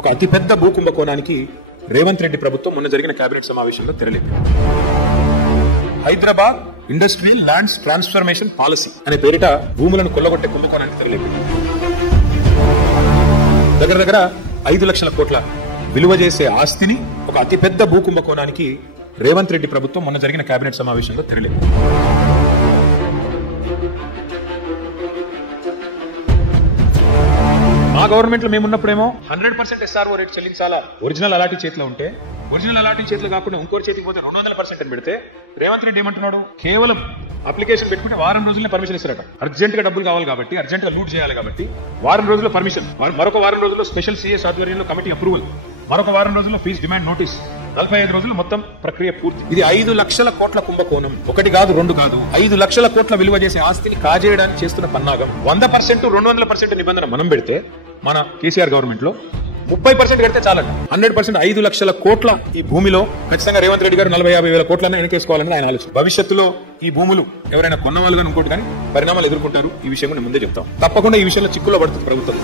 ఒక అతిపెద్ద భూ కుంభకోణానికి రేవంత్ రెడ్డి ప్రభుత్వం మొన్న జరిగిన కేబినెట్ సమావేశంలో తెరలేపింది. Hyderabad industrial lands transformation policy అనే పేరిట భూములను కొల్లగొట్టే కుంభకోణానికి తెరలేపింది. దగ్గర 5 లక్షల కోట్ల విలువ చేసే ఆస్తిని ఒక అతిపెద్ద భూ కుంభకోణానికి రేవంత్ రెడ్డి ప్రభుత్వం మొన్న జరిగిన కేబినెట్ సమావేశంలో తెరలేపింది. మా గవర్నమెంట్ లో మేమున్నప్పుడేమో 100% SRO రేట్ చెల్లించాలా ఒరిజినల్ అలాంటి చేతిలో ఉంటే, ఒరిజినల్ అలాంటి చేతిలో కాకుండా ఇంకోటి చేతికి పోతే 200% అని పెడితే రేవంత్ రెడ్డి ఏమంటున్నాడు, కేవలం అప్లికేషన్ పెట్టుకుంటే వారం రోజులనే పర్మిషన్ ఇస్తారట. అర్జెంట్ గా డబ్బులు కావాలి కాబట్టి, అర్జెంట్ గా లూట్ చేయాలి కాబట్టి వారం రోజుల్లో పర్మిషన్, మరొక వారం రోజుల్లో స్పెషల్ సిఎస్ ఆధ్వర్యంలో కమిటీ అప్రూవల్, మరొక వారం రోజుల్లో ఫీజు డిమాండ్ నోటీస్, 45 రోజులు మొత్తం ప్రక్రియ పూర్తి. ఇది 5 లక్షల కోట్ల కుంభకోణం. ఒకటి కాదు, రెండు కాదు, 5 లక్షల కోట్ల విలువ చేసే ఆస్తిని కాజేయడానికి చేస్తున్న పన్నాగం. 100%, 200% నిబంధన మనం పెడితే మన కేసీఆర్ గవర్నమెంట్ లో 30% కడితే చాలండి. 100% 5 లక్షల కోట్ల ఈ భూమిలో ఖచ్చితంగా రేవంత్ రెడ్డి గారు 40-50 వేల కోట్లనే వెనకేసుకోవాలని ఆయన ఆలోచన. భవిష్యత్తులో ఈ భూములు ఎవరైనా కొన్న వాళ్ళు కానీ ఇంకోటి కానీ పరిణామాలు ఎదుర్కొంటారు. ఈ విషయం నేను ముందే చెప్తాం. తప్పకుండా ఈ విషయంలో చిక్కులో పడుతుంది ప్రభుత్వం.